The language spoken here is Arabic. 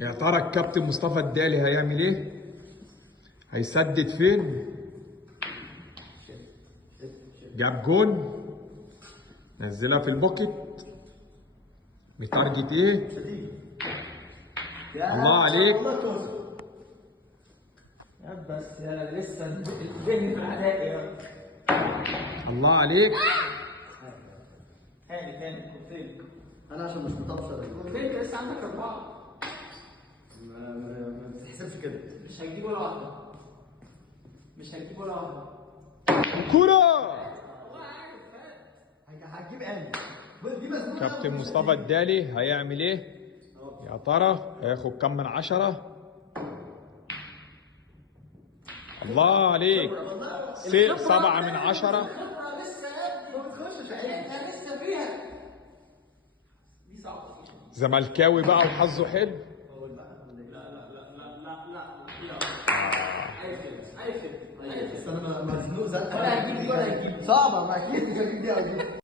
يا ترى الكابتن مصطفى الدالي هيعمل ايه؟ هيسدد فين؟ جاب جون، نزلها في البوكيت، بتارجت ايه؟ الله عليك. بس يا لسه الذهن في العداء يا الله عليك. تاني كورتين. انا عشان مش مطبشر كورتين لسه عندك 4. ما بتحسبش كده. مش هتجيب ولا واحدة. مش هتجيب ولا واحدة. كرة. هتجيب اني دي مزنوقه. كابتن مصطفى الدالي هيعمل ايه؟ يا ترى هياخد كم من 10؟ الله عليك. 7 من 10. لسه فيها. دي صعبة. زملكاوي بقى وحظه حلو. بس انا مزنوق زنقه. ولا هتجيب دي ولا هتجيب دي. صعبه، ما اكيد مش هجيب دي او دي.